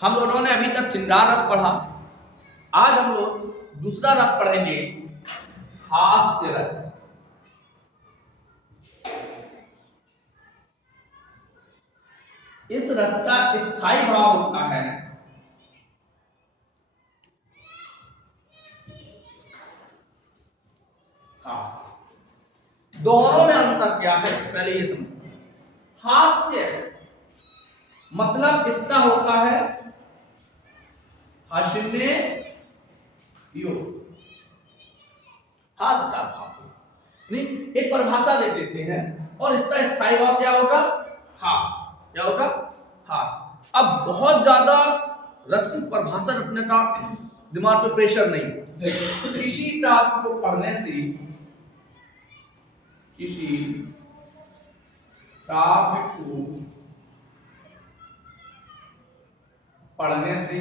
हम लोगों ने अभी तक श्रृंगार रस पढ़ा। आज हम लोग दूसरा रस पढ़ेंगे, हास्य रस। इस रस का स्थायी भाव होता है दोनों में अंतर क्या है पहले ये समझते हैं। हास्य मतलब इसका होता है हास्यने योग, हास्य का भाव। नहीं, एक परिभाषा देख लेते हैं और इसका स्थायी भाव क्या होगा? हास्य। क्या होगा? हास्य। अब बहुत ज्यादा रस की परिभाषा रखने का दिमाग पे प्रेशर नहीं। किसी टॉपिक को पढ़ने से, किसी टॉपिक को पढ़ने से,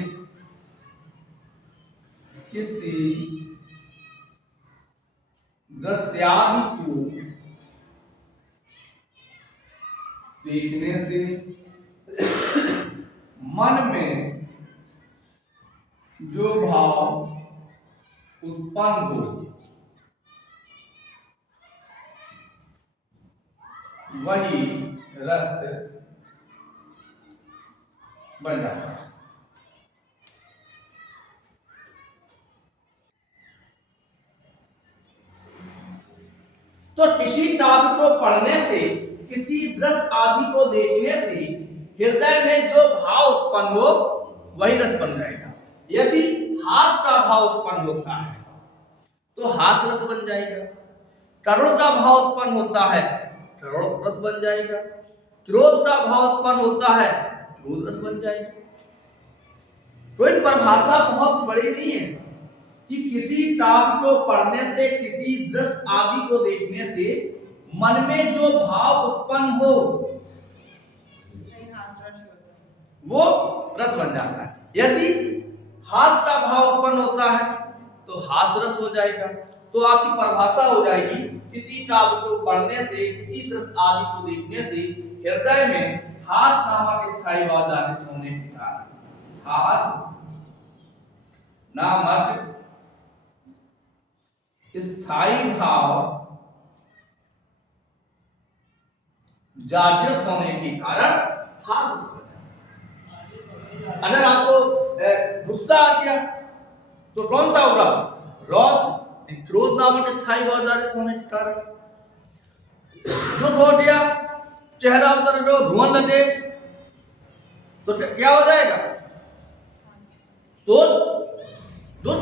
किसी दृश्यादि को देखने से मन में जो भाव उत्पन्न हो वही रस बन जाता है। तो किसी टॉपिक को पढ़ने से, किसी दृश्य आदि को देखने से हृदय में जो भाव उत्पन्न हो वही रस बन जाएगा। यदि हास्य का भाव उत्पन्न होता है तो हास्य रस बन जाएगा। करुण का भाव उत्पन्न होता है, करुण रस बन जाएगा। क्रोध का भाव उत्पन्न होता है, क्रोध रस बन जाएगा। कोई परिभाषा बहुत बड़ी नहीं है कि किसी टॉपिक को पढ़ने से, किसी दृश्य आदि को देखने से मन में जो भाव उत्पन्न हो वो रस बन जाता है। यदि हास्य का भाव उत्पन्न होता है तो हास्य रस हो जाएगा। तो आपकी परिभाषा हो जाएगी, किसी टॉपिक को पढ़ने से, किसी दृश्य आदि को देखने से हृदय में हास्य नामक स्थायी भाव जागृत होने के कारण हास्य नामक स्थायी भाव जागृत होने के कारण हास्य रस बन जाता है। अगर आपको गुस्सा आ गया तो कौन सा होगा? क्रोध। क्रोध नामक स्थायी भाव जागृत होने के कारण। दुख हो गया, चेहरा उतर गया, रोने लगे तो क्या हो जाएगा? शोक, दुख।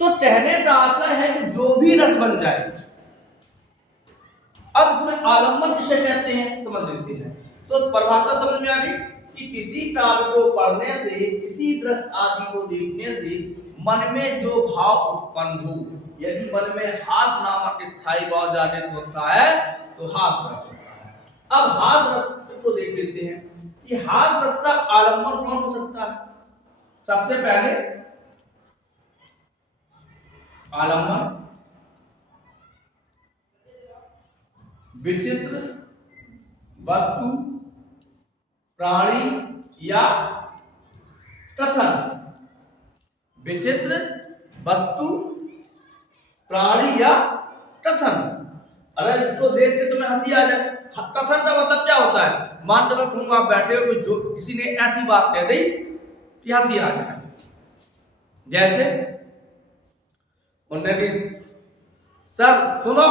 तो कहने का आशा है कि जो भी रस बन जाए। अब इसमें आलम्बन किसे कहते हैं समझ लेते हैं। तो परिभाषा समझ में आ गई कि किसी काव्य को पढ़ने से, किसी दृश्य आदि को देखने से मन में जो भाव उत्पन्न हो, यदि मन में हास्य नामक स्थायी भाव जागृत होता है तो हास्य रस होता है। अब हास्य रस को देख लेते हैं कि हास्य रस का आलम्बन कौन हो सकता है। सबसे पहले आलम्बन विचित्र वस्तु, प्राणी या कथन। विचित्र वस्तु, प्राणी या कथन। अगर इसको देख के तुम्हें हंसी आ जाए, कथन का मतलब क्या होता है? मान चलो तुम आप बैठे हो, जो किसी ने ऐसी बात कह दी कि हंसी आ जाए। जैसे उन्होंने भी सर सुनो,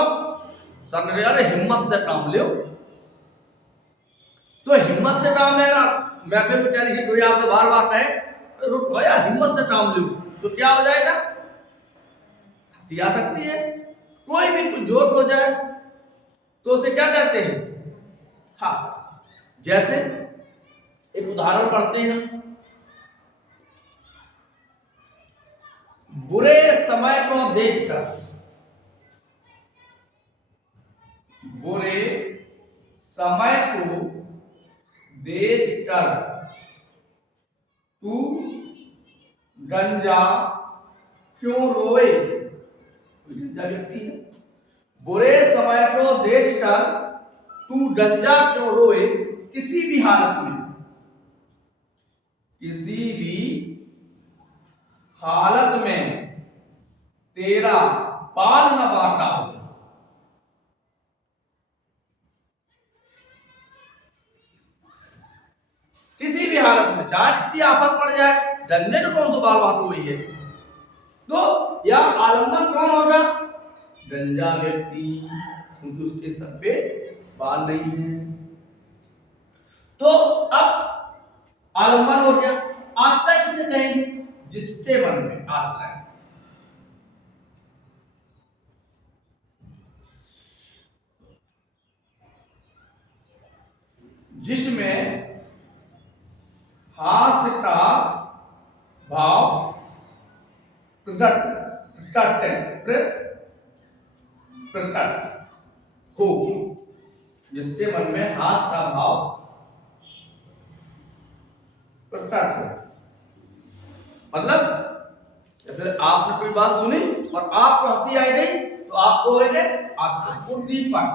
सर ने अरे हिम्मत से काम लो। तो हिम्मत से काम लेना, मैं फिर बेचारी से कोई आपसे बार बार कहे रुको यार हिम्मत से काम लो, तो क्या हो जाएगा? हंसी आ सकती है। कोई भी कुछ जोक हो जाए तो उसे क्या कहते हैं? हाँ। जैसे एक उदाहरण पढ़ते हैं, बुरे समय को देखकर, बुरे समय को देखकर तू गंजा क्यों रोए? गंजा व्यक्ति है। बुरे समय को देखकर तू डंजा क्यों रोए किसी भी हालत में, किसी भी हालत में तेरा बाल न बांका हो। किसी भी हालत में चाहे जितनी आफत पड़ जाए, डंजे को कौन सा बाल बात हुई है। तो या आलम्बन कौन होगा, गंजा व्यक्ति, क्योंकि उसके सर पे बाल नहीं है। तो अब आलम्बन हो गया। आश्रय किसे कहेंगे, जिसके मन में आश्रय, जिसमें हास्य का भाव प्रकट हो, जिसके मन में हास्य का भाव प्रकट हो। मतलब जैसे आपने कोई बात सुनी और आपको हंसी आई नहीं, तो आपको होगा आश्चर्य, उद्दीपन,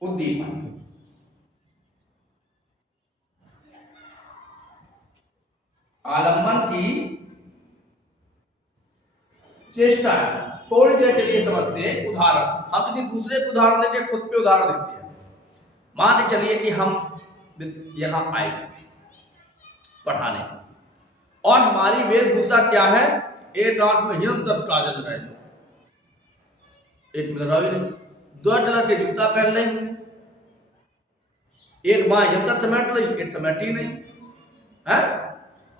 उद्दीपन। आलम्बन की चेष्टा है। थोड़ी देर के लिए समझते हैं उदाहरण। हम किसी दूसरे को उदाहरण देके खुद पे उदाहरण देते हैं। मान के चलिए कि हम यहां आए पढ़ाने और हमारी वेशभूषा क्या है, एक आंख में निरंतर काजल रहे, एक में रवि, दो कलर के जूता पहन ले, एक बाँ यंत्र समेट ले, एक समेट ही नहीं है।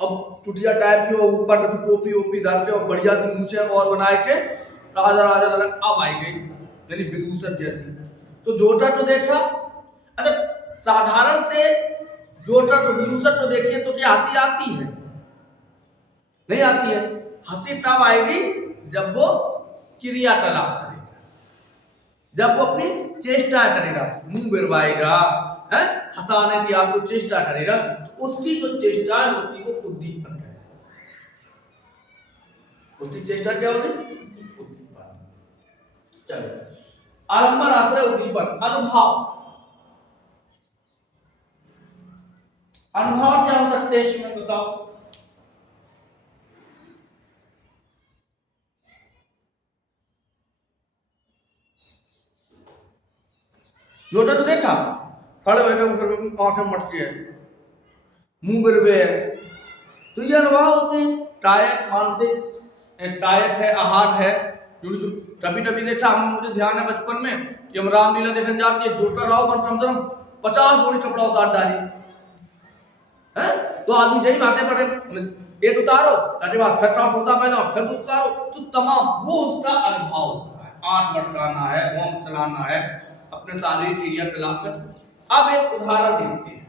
अब चुटिया टाइप के ऊपर टोपी ओपी डाल के और बढ़िया सी मूछें और बनाए के राजा राजा अब आई गई, यानी विदूषक जैसी। तो जोटर तो देखा, अच्छा साधारण से जोटर तो विदूषक तो देखिए तो क्या हंसी आती है, नहीं आती है। हंसी तब आएगी जब वो क्रियाकलाप करेगा, जब वो अपनी चेष्टा करेगा, मुंह बिरवाएगा, हंसाने की आपको चेष्टा करेगा, तो उसकी जो चेष्टा होती है वो उद्दीपन है। उसकी चेष्टा क्या होती है, उद्दीपन। चलो आलम्बन, आश्रय, उद्दीपन। अनुभव, अनुभव क्या हो सकते हैं इसमें बताओ। जोटा तो देखा, खड़े बैठे आंखें मटकी है, मुंह बिरवे है, तो ये अनुभव होते हैं। कायक मानसिक, कायक है, आहार है। कभी कभी देखा हम, मुझे ध्यान है बचपन में कि हम रामलीला देखने जाते हैं, जोटा राव कम से कम 50 जोड़ी कपड़ा उतार डाली है। तो आदमी यही बातें पड़े, एक उतारो ताकि बाद फिर टॉप होता पहना, फिर उतारो, तो तमाम वो उसका अनुभव होता है। आंख मटकाना है, घूम चलाना है, अपने शारीरिक क्रियाकलाप कर। अब एक उदाहरण देखते हैं।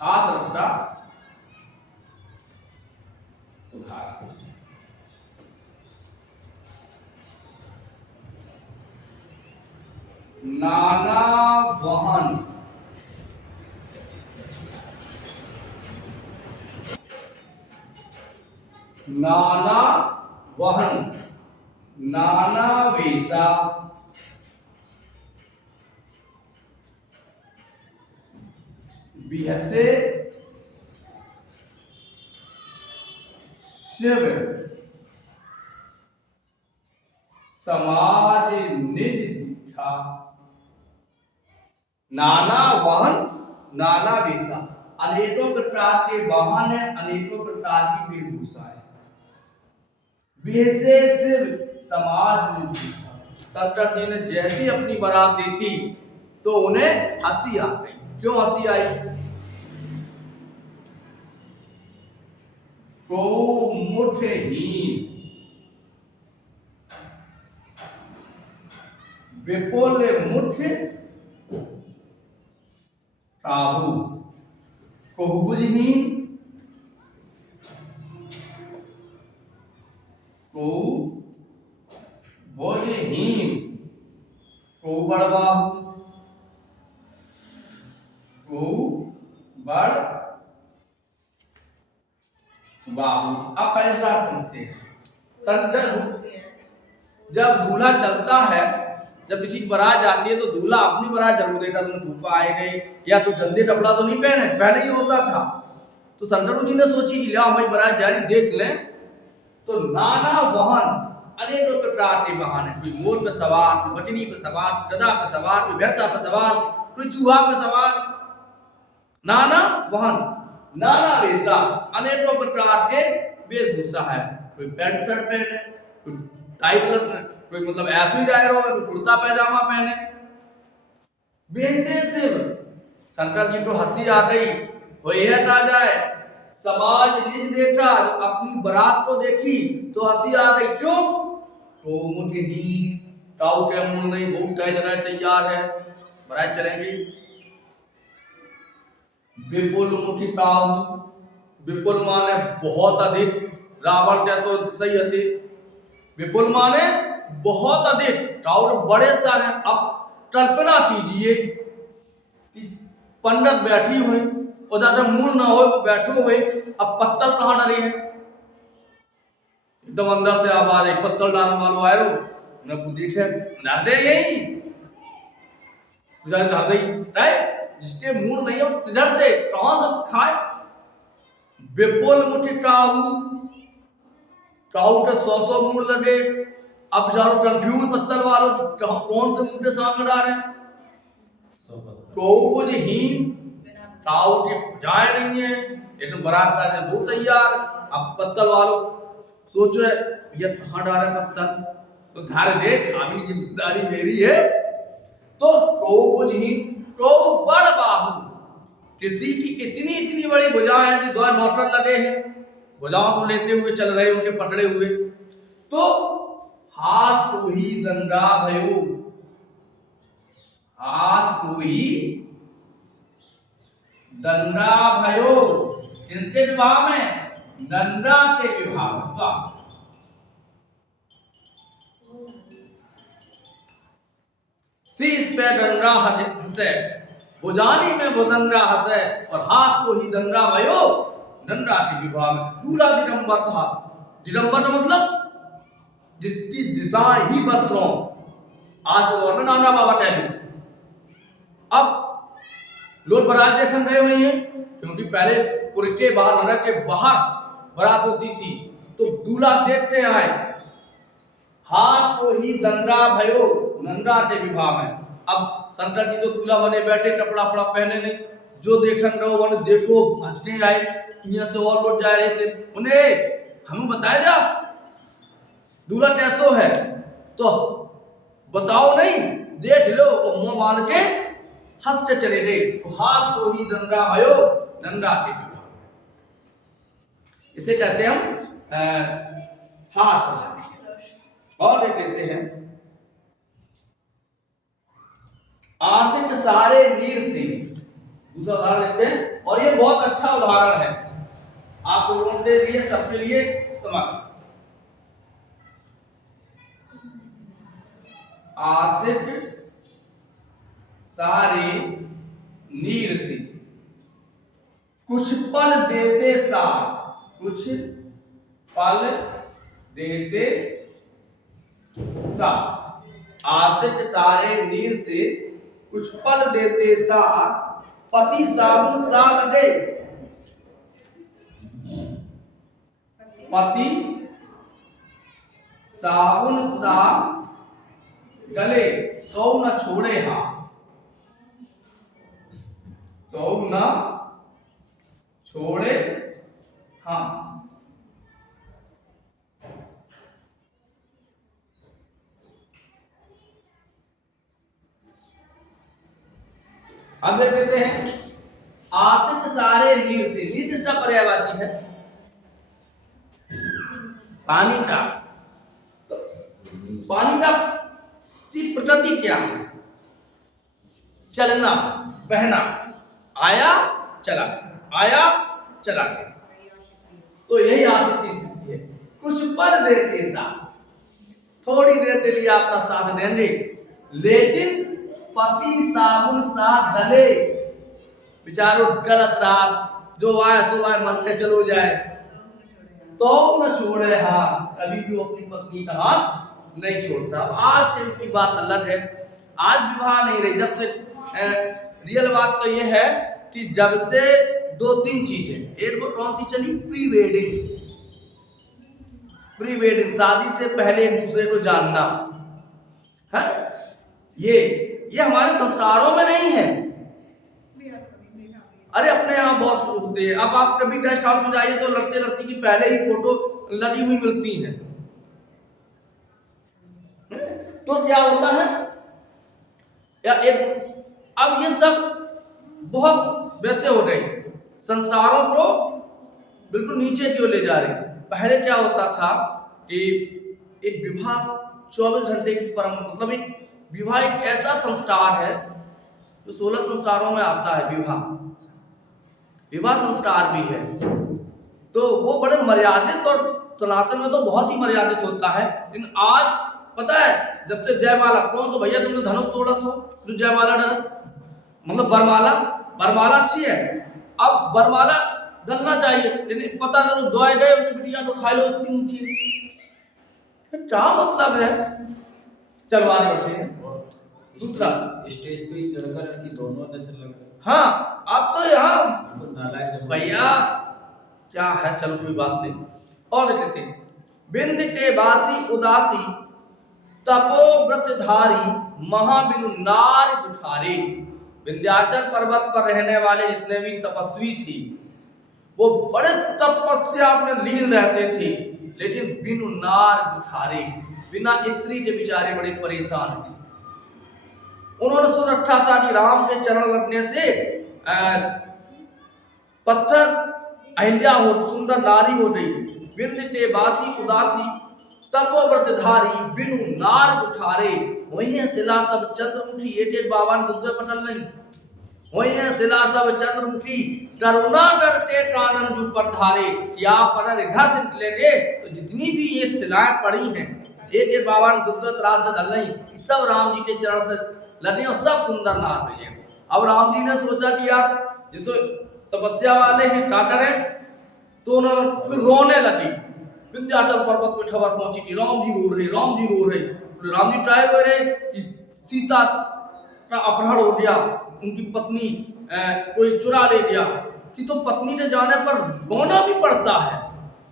हाथ रस का उदाहरण, नाना वहन, नाना वहन, नाना वेशा, बिहसे शिव, समाज निज दीक्षा। नाना वाहन, नाना वेशा, अनेकों प्रकार के वाहन है, अनेकों प्रकार की वेशभूषा है। वेशे शिव, समाज निज दीक्षा। शंकर जी ने जैसी अपनी बारात देखी तो उन्हें हंसी आ गई। क्यों हंसी आई, को मुठहीन विपुल मुठ काबू, कोहुबुजहीन, को भोजहीन, को बड़बाहु, को बड़ बाहु। अब पहले स्टार्ट सुनते हैं। संदर्भ, जब दूल्हा चलता है, जब किसी की बारात जाती है तो दूल्हा अपनी बारात जरूर देखता, तुम फूफा आए गए या तो गंदे कपड़ा तो नहीं पहने, पहले ही होता था। तो शंतनु जी ने सोची कि भाई बारात जा रही, देख लें। तो नाना वाहन, अनेकों प्रकार के वाहन है, कोई मोर पे सवार, कोई बचनी पे सवार, गधा पे सवार, कोई भैंसा पे सवार, कोई चूहा पे सवार, नाना वाहन, नाना वेशा, अनेकों प्रकार के वेशभूषा है। कोई पैंट शर्ट पहने, कोई टाई कलर, कोई मतलब ऐसे ही जाए रहो, कोई कुर्ता पैजामा पहने। वैसे से शंकर जी को हंसी आ गई, कोई है ना जाए, समाज निज देखा, अपनी बारात को देखी तो हंसी आ गई। क्यों? तो मुझे टाउ के मुंह नहीं, बहुत तैयार है, बारात चलेंगी। विपुल मुखी टाउ, विपुल माने बहुत अधिक, रावण क्या तो सही अधिक, विपुल माने बहुत अधिक, टाउ बड़े सारे। अब कल्पना कीजिए कि पंडित बैठी हुई और ज्यादा मूड ना हो, बैठे हुए, अब पत्तल कहां डरी है, एकदम अंदर से आवाज आई, पत्तल डालने वालों आए रो, मैं बुद्धि से डाल दे, यही डाल दे, राइट। जिसके मूड नहीं हो किधर से कहां से खाए। विपुल मुठि काहू, काहू के 100 मूड लगे। अब जाओ कंफ्यूज पत्तल वालों, कौन से मुंह के सामने डाले। हीन, काऊ की भुजाएं नहीं है, लेकिन बारात का वो तैयार। अब पत्तल वालों सोच रहे ये कहां डाले पत्तल, तो धारे देख अभी जिम्मेदारी मेरी है। तो हीन, बड़ बाहु, किसी की इतनी इतनी बड़ी भुजाएं हैं कि 2 नौकर लगे हैं, भुजाओं को लेते हुए चल रहे, उनके पकड़े हुए। तो हास को ही दंगा भयो, हास को ही दंगा भयो, किनके विवाह में? नंदा के विवाह में। शीश पे गंगा हंसे, भुजानी में भुजंगा हंसे, और हास को ही दंगा भयो, नंदा के विवाह में। दूल्हा दिगंबर था, दिगंबर का मतलब जिसकी दिशा ही वस्त्रों, आज तो और में नाना बाबा कह दू। अब लोग बारात देखने गए हुए हैं, क्योंकि पहले पुर के बाहर, नगर के बाहर बारात होती थी, तो दूल्हा देखते आए। हास को ही दंगा भयो, नंदा के विवाह में। अब शंकर जी तो दूल्हा बने बैठे, कपड़ा पड़ा पहने नहीं, जो देखन रहो वन देखो, हंसने आए, यहाँ से और लोग जा रहे थे, उन्हें हमें बताया जा दूल्हा कैसो है, तो बताओ नहीं, देख लो, तो मुंह मान के हंस के चले गए। तो हास को ही दंगा भयो, नंदा के विवाह, इसे कहते हैं हम हास। और देख लेते हैं, आशिक सारे नीर से, दूसरा उदाहरण लेते हैं, और ये बहुत अच्छा उदाहरण है आप लोगों के लिए, सबके लिए समझ। आशिक सारे नीर से, कुछ पल देते साथ, कुछ पल देते साथ, आशिक सारे नीर से कुछ पल देते साथ, पति साबुन सा लगे, पति साबुन सा गले, तो न छोड़े हाथ, तो न छोड़े हाथ। अब देख लेते हैं, आशिक सारे नीर से, नीर किसका पर्यायवाची है? पानी का। पानी का की प्रकृति क्या है? चलना, बहना, आया चला गया, आया चला गया। तो यही आशिक की स्थिति है। कुछ पल देते साथ, थोड़ी देर के लिए आपका साथ देंगे, लेकिन पति साबुन साथ गले, बेचारो गलत रात, जो आए सो आए, मन के चलो जाए, तो न छोड़े हाथ, कभी भी वो अपनी पत्नी का हाथ नहीं छोड़ता। अब आज के की बात अलग है, आज विवाह नहीं रही। जब से रियल बात तो ये है कि जब से 2-3 चीजें, एक वो कौन सी चली, प्री वेडिंग। प्री वेडिंग, शादी से पहले एक दूसरे को जानना है, ये हमारे संस्कारों में नहीं है। अरे अपने यहाँ बहुत होते हैं। अब आप कभी गेस्ट हाउस में जाइए तो लड़के लड़की की पहले ही फोटो लगी हुई मिलती है। तो क्या होता है या अब ये सब बहुत वैसे हो गए, संस्कारों को बिल्कुल नीचे क्यों ले जा रहे। पहले क्या होता था कि एक विवाह 24 घंटे की मतलब एक विवाह एक ऐसा संस्कार है जो 16 संस्कारों में आता है। विवाह संस्कार भी है, तो वो बड़े मर्यादित, और सनातन में तो बहुत ही मर्यादित होता है। लेकिन आज पता है, जब से जयमाला, कौन सा भैया तुमने धनुष तोड़ा था जो जयमाला डर, मतलब बरमाला अच्छी है, अब बरमाला डलना चाहिए, लेकिन पता नहीं दोए गए उनकी बिटिया तो उठा लो इतनी ऊंची, क्या मतलब है। चलवा रहे हैं। दूसरा स्टेज पे ही लड़का लड़की दोनों नजर लग रहे। हाँ, अब तो यहाँ भैया क्या है, चलो कोई बात नहीं। और कहते हैं, बिंद के बासी उदासी तपोव्रतधारी महाबिनु नार बुठारे। विंध्याचल पर्वत पर रहने वाले जितने भी तपस्वी थी, वो बड़े तपस्या में लीन रहते थे, लेकिन बिनु नार बुठारे, बिना स्त्री के बेचारे बड़े परेशान थे। उन्होंने सुन रखा था कि राम के चरण लगने से पत्थर अहिल्या हो, सुंदर नारी हो गई। बिंद के बासी उदासी तपोव्रतधारी बिनु नार बुठारे, वही है शिला सब चंद्रमुखी, एक बावन दुग्ध पटल नहीं, वही है शिला सब चंद्रमुखी, करुणा करके कानन जो पर धारे। क्या पर इधर से निकलेंगे तो जितनी भी ये शिलाएं पड़ी हैं, एक बावन दुग्ध त्रास से दल नहीं, सब राम जी के चरण से लगे और सब सुंदर नार हुई है। अब राम जी ने सोचा कि यार ये तो तपस्या वाले हैं, क्या करें, तो उन्होंने फिर रोने लगी। विंध्याचल पर्वत पे खबर पहुंची कि राम जी रो रहे, राम जी रो रहे। राम जी ट्राई हो रहे कि सीता का अपहरण हो गया, उनकी पत्नी कोई चुरा ले गया, कि तो पत्नी के जाने पर रोना भी पड़ता है।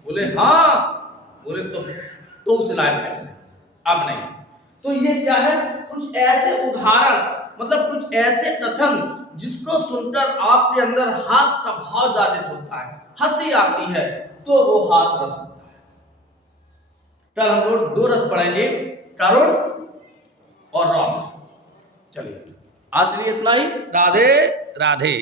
बोले हाँ, बोले तो उस लायक है, अब नहीं। तो ये क्या है, कुछ ऐसे उदाहरण, मतलब कुछ ऐसे कथन जिसको सुनकर आपके अंदर हास्य का भाव जागृत होता है, हंसी आती है, तो वो हास्य रस होता है। कल हम लोग 2 रस पढ़ेंगे, करुण और राम। चलिए आज के लिए इतना ही। राधे राधे।